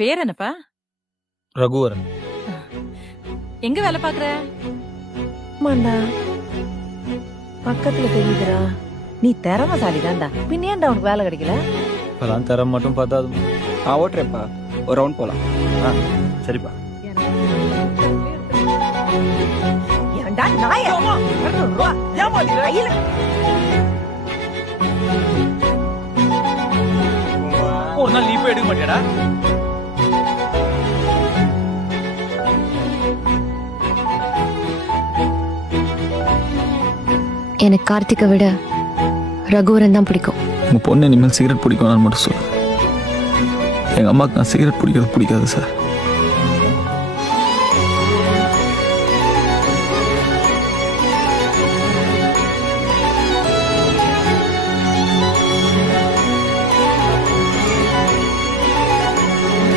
பேர் என்னப்பா? ரகுவரன். எங்க வேலை பாக்குற? ஆமாண்டா, பக்கத்துல தெரியுதுடா. நீ திறமசாலி தான்டா, பின்ன ஏன்டா உனக்கு வேலை கிடைக்கல? இப்பதான் தர மட்டும் பார்த்தாது. நான் ஓட்டுறேன்ப்பா, ஒரு ரவுண்ட் போலாம். சரிப்பா. ஏன்டா நாயே? 200 ரூபா. கையில ஒரு நாள் நீ போய் எடுக்க மாட்டியாடா? எனக்கு கார்த்திகை விட ரகுவரன் தான் பிடிக்கும். உங்கள் பொண்ணு இனிமேல் சிகரெட் பிடிக்கும் மட்டும் சொல்லு. எங்கள் அம்மாவுக்கு நான் சிகரெட் பிடிக்கிறது பிடிக்காது சார்.